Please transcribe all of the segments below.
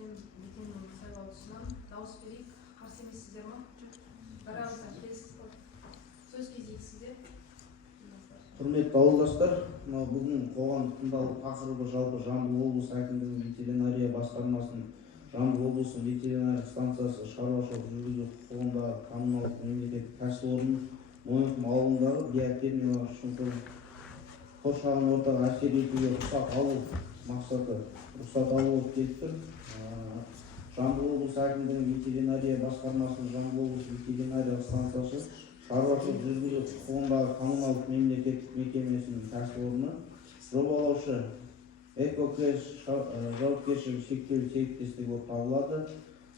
Рүстем Бекеннің сайлаушысынан дауыс берейік. Қарсы емессіздер ме? Бәріңіздер келесіздер. Сөз кезегі сізде. Құрметті ауылдастар, бүгін қоғамдық тыңдалу тақырыбы жалпы Жамбыл облысы әкімдігінің ветеринария басқармасының Жамбыл облысының ветеринария станциясы шаруашылық жүргізу құқығындағы коммуналдық мемлекеттік кәсіпорын Мойынқұм ауылындағы биотермиялық шұңқыр қоршаған ортаға әсер етуге рұқсат алу мақсаты рұқсат алу болып келіп тұр. Жамбыл облысы әкімдігінің ветеринария басқармасының Жамбыл облысы ветеринария станциясы шаруашылық жүргізу құқығындағы коммуналдық мемлекеттік мекемесінің кәсіпорны жобалаушы Экокэш жауапкершілігі шектеулі серіктестігі болып табылады.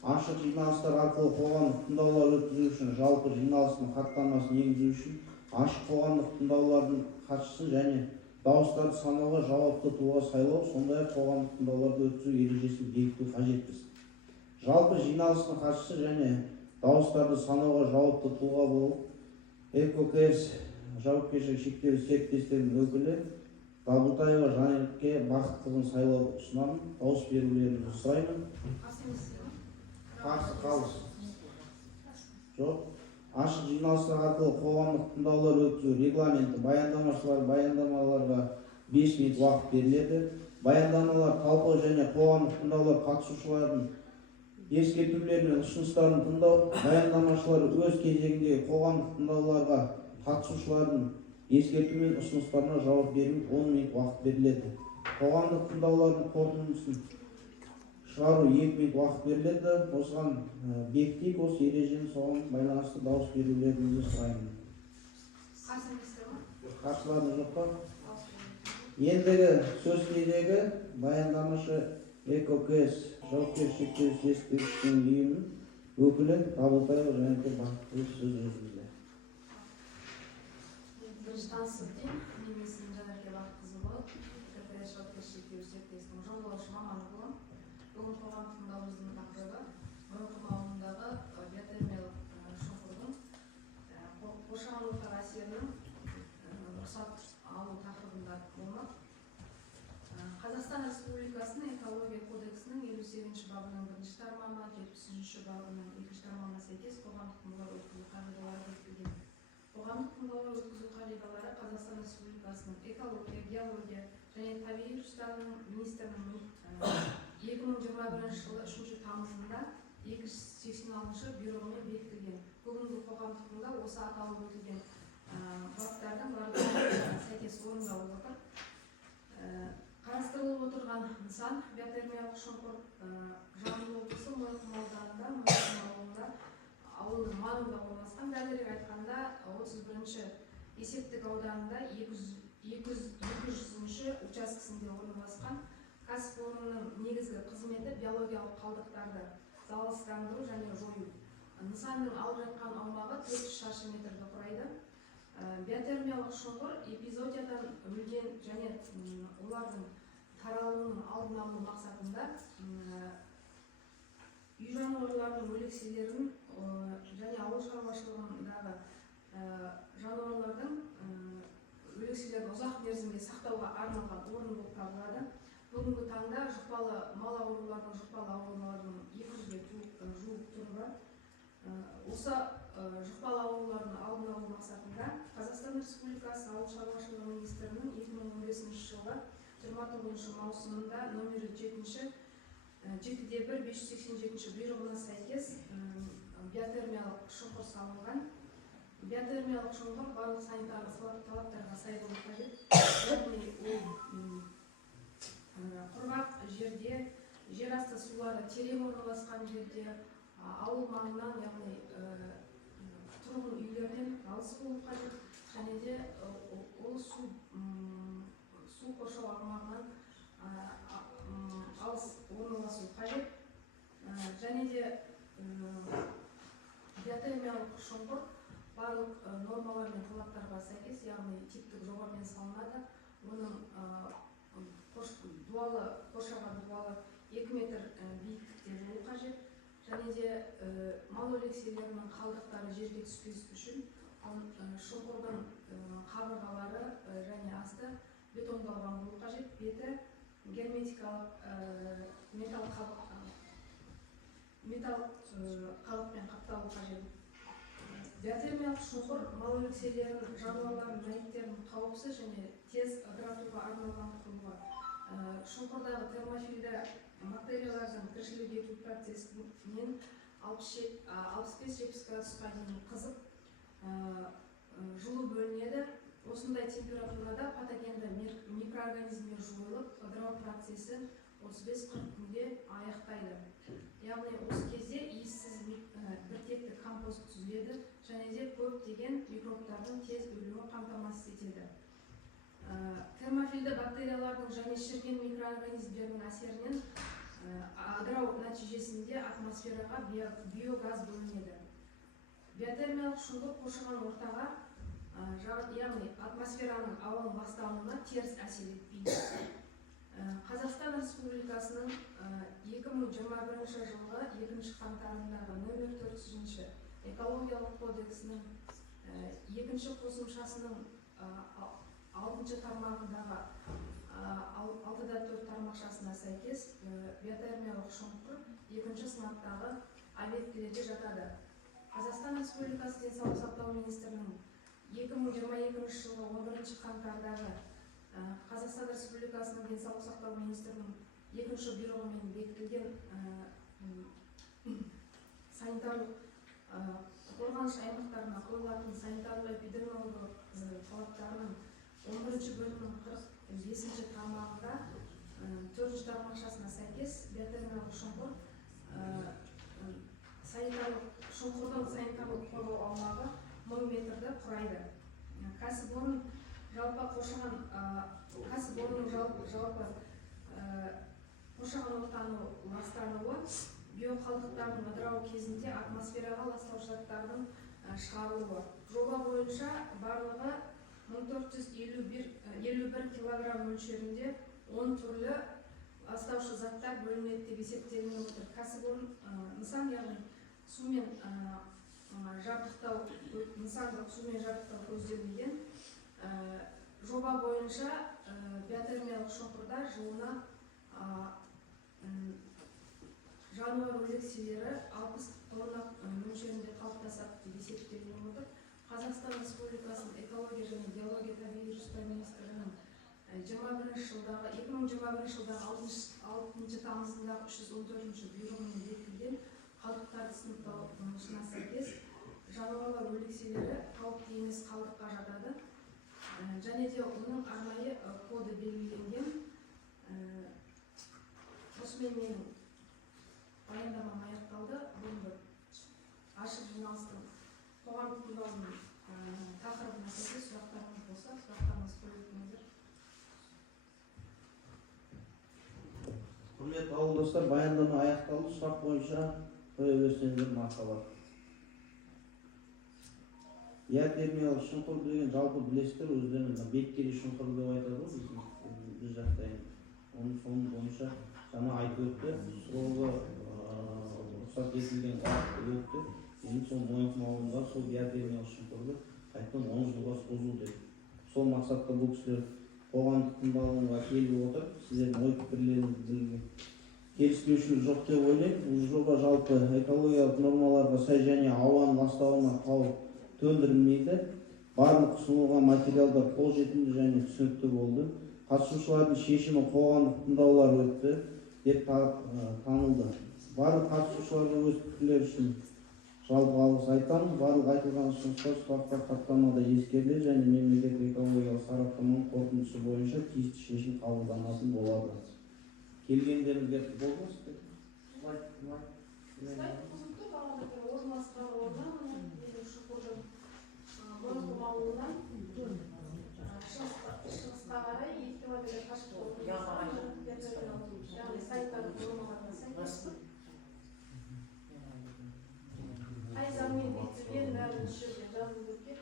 Ашық жиналыстар арқылы қоғамдық тыңдаулар өткізу үшін жалпы жиналыстың хаттамасын енгізу үшін ашық қоғамдық тыңдаулардың қатысушы және дауыстарды санауға жауапты тұлға сайлау, сондай-ақ қоғамдық тыңдауларды өткізу ережесін бекіту қажетпіз. Жалпы жиналыстың қатысушы және дауыстарды санауға жауапты тұлға болып Экокэш жауапкершілігі шектеулі серіктестігінің өкілі Бабутаева Жанерке Бақытқызын сайлауды ұсынамын. Дауыс берулеріңізді сұраймын. Қарсы қалыс? Жоқ. Ашық жиналыстар арқылы қоғамдық тыңдаулар өткізу регламенті баяндамаларға 5 минут уақыт беріледі. Баяндамалар, талқылау және қоғамдық тыңдаулар қатысушылардың ескертулер мен ұсыныстарын тыңдау. Баяндамашылар өз кезегінде қоғамдық тыңдауларға қатысушылардың ескерту мен ұсыныстарына жауап беру 10 минут уақыт беріледі. Қоғамдық тыңдаулардың қорытындысын шығару 2 минут уақыт беріледі. Осыған бекітейік, осы ережені соған байланысты дауыс берулеріңізді сұраймын. Қарсыларыңыз жоқ па? Ендігі сөз кезегі баяндамашы Экокэш жауапкершілігі шектеулі серіктестігінің ұйымының өкілі Бабутаева Жанерке Бақытқызы сөз өзіңізде. Бірінші таныстырдым, менің есімім Жанерке Бақытқызы болады. Экокэш жауапкершілігі шектеулі серіктестігінің жобалаушы маманы боламын. Бүгін қоғамдық тыңдаулардың тақырыбы Мойынқұм ауылындағы биотермиялық шұңқырдың қоршаған ортаға әсерінің рұқсат алу тақырыбында болмақ. Қазақстан Республикасының экология кодексінің 58-ші бабының 1-ші тармағына, 70-ші бабының 2-ші тармағына сәйкес қоғамдық тыңдаулар өткізу қағидалары бекітілген. Қоғамдық тыңдаулар өткізу қағидалары Қазақстан Республикасының экология, геология және табиғи ресурстар министрінің 2021 жылы 3 тамызында 286 бұйрығымен бекітілген. Бүгінгі қоғамдық тыңдау осы аталып өтілген баптардың барлығына сәйкес орындалып отыр. Қарастырылып отырған нысан биотермиялық шұңқыр Жамбыл облысы Мойынқұм ауданында, ауылының маңында орналасқан. Дәлірек айтқанда 31-ші есептік ауданында 200-ші учаскесінде орналасқан. Кәсіпорынның негізгі қызметі биологиялық қалдықтарды залалсыздандыру және жою. Нысанның алып жатқан аумағы 400 шаршы метрді құрайды. Биотермиялық шұңқыр эпизодиядан өлген және олардың таралуының алдын алу мақсатында үй жануарларының өлекселерін және ауыл шаруашылығындағы жануарлардың өлекселерін ұзақ мерзімге сақтауға арналған орын болып табылады. Бүгінгі таңда жұқпалы мал ауруларының 200-ге жуық түрі бар. Осы жұқпалы аурулардың алдын алу мақсатында Қазақстан Республикасы Ауыл шаруашылығы министрінің 2015 жылғы 29 маусымында номері 7-1-587 бұйрығына сәйкес биотермиялық шұңқыр салынған. Биотермиялық шұңқыр барлық санитарлық талаптарға сай болуы қажет. Құрғақ жерде, жер асты сулары терең орналасқан жерде, ауыл маңынан, яғни тұрғын үйлерден алыс болуы қажет, және де ол су қоршау аумағынан алыс орналасуы қажет. Және де биотермиялық шұңқыр барлық нормалар мен талаптарға сәйкес, яғни типтік жобамен салынады. Оның дуалы, қоршаған дуалы 2 метр биіктікте болуы қажет. Және де мал өлекселерінің қалдықтары жерге түспес үшін шұңқырдың қабырғалары және асты бетондалған болуы қажет. Беті герметикалық металл металл қабықпен қапталу қажет. Биотермиялық шұңқыр мал өлікселерін, жануарлардың мәйіттерін қауіпсіз және тез ыдыратуға арналған құрылғы. Шұңқырдағы термофильді бактериялардың тіршілік ету процесінен 65-70 градусқа дейін қызып жылу бөлінеді. Осындай температурада патогенді микроорганизмдер жойылып, ыдырау процесі 35-40 күнде аяқтайды. Яғни осы кезде иіссіз біртекті компост түзіледі және де көптеген микробтардың тез өлуін қамтамасыз етеді. Термофильді бактериялардың және шіріген микроорганизмдердің әсерінен ыдырау нәтижесінде атмосфераға биогаз бөлінеді. Биотермиялық шұңқыр қоршаған ортаға, яғни атмосфераның ауаның ластануына теріс әсер етпейді. Қазақстан Республикасының 2021 жылғы 2 қаңтарындағы нөмір 400 экологиялық кодексінің 2 қосымшасының 6 тармағындағы 6.4 тармақшасына сәйкес биотермиялық шұңқыр 2 санаттағы объектілерге жатады. Қазақстан Республикасы денсаулық сақтау министрінің 2022 жылғы 11 қаңтардағы Қазақстан Республикасының денсаулық сақтау министрінің 2 бұйрығымен бекітілген санитарлық қорғаныш аймақтарына қойылатын санитарлық-эпидемиологиялық талаптарының 11 бөлімінің 45 тармағында 4 тармақшасына сәйкес биотермиялық шұңқыр шұңқырдың санитарлық қорғау аумағы 1000 метрді құрайды. Кәсіпорынның жалпы қоршаған ортаны ластануы биоқалдықтардың ыдырауы кезінде атмосфераға ластаушы заттардың шығарылуы. Жоба бойынша барлығы 1451 килограмм мөлшерінде 10 түрлі ластаушы заттар бөлінеді деп есептелініп отыр. Кәсіпорын нысан, яғни сумен жабдықтау көзделмеген. Жоба бойынша биотермиялық шұңқырда жылына жануар өлекселері 60 тонна мөлшерінде қалыптасады деп есептелініп отыр. Қазақстан Республикасының экология және геология табиғи ресурстар министрінің 2021 жылдағы 6 тамызындағы 314 бұйрығымен бекітілген қалдықтарды сыныптау жұмысына сәйкес жануарлар өлекселері қауіпті емес қалдыққа жатады және де оның арнайы коды белгіленген. Осымен менің баяндамам аяқталды. Бүгінгі ашық жиналыстың қоғамдық тыңдаудың тақырыбына сәйкес сұрақтарыңыз болса, сұрақтарыңызды қойыңыздар. Құрметті ауылдастар, баяндама аяқталды. Сұрақ бойынша қоя берсеңіздер мақсат. Биотермиялық шұңқыр деген жалпы білесіздер, өздерінің беткейлі шұңқыр деп айтады ғой, біз жақта. Оның соның бойынша жаңа айтып өтті, сұрауға рұқсат етілген уақыт өтті. Енді сол мойынқұмалында сол биотермиялық шұңқырды қайтадан 10 жылға созу деді. Сол мақсатта бұл кісілер қоғамдық тыңдалымға келіп отыр. Сіздердің ой пікірлеріңізді білуге келіспеушілік жоқ деп ойлаймын. Бұл жоба жалпы экологиялық нормаларға сай және ауаның ластауына қауіп төндірмейді. Барлық ұсынылған материалдар қолжетімді және түсінікті болды. Қатысушылардың шешімі қоғамдық тыңдаулар өтті деп танылды. Барлық қатысушыларға өз пікірлері үшін жалпы алғыс айтамын. Барлық айтылған ұсыныстар сұрақтар хаттамада ескеріледі және мемлекеттік экологиялық сараптаманың қорытындысы бойынша тиісті шешім қабылданатын болады. Келгендеріңізге болды. Слайд бұзып тұр, бағана орналасқан орнына шұңқырдың мойынқұмалуынан шығысқа қарай 2 километр қашықтықта яғни сайттардың нормаларына сәйкес. Қай заңмен бекітілген бәрін жерде жазылып өткен.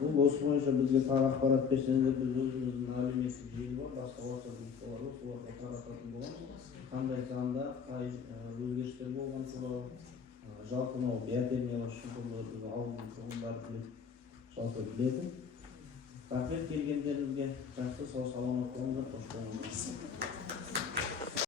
Бұл осы бойынша бізге тағы ақпарат берсеңіздер, біз өзіміздің әлеуметтік желі бар, басқа WhatsApp группалар бар, соларға тарататын боламыз. Қандай заңда қай өзгерістер болған туралы жалпы мынау биотермиялық шұңқырларды ауылдың тұрғындары жалпы біледі. Рахмет келгендеріңізге. Жақсы, сау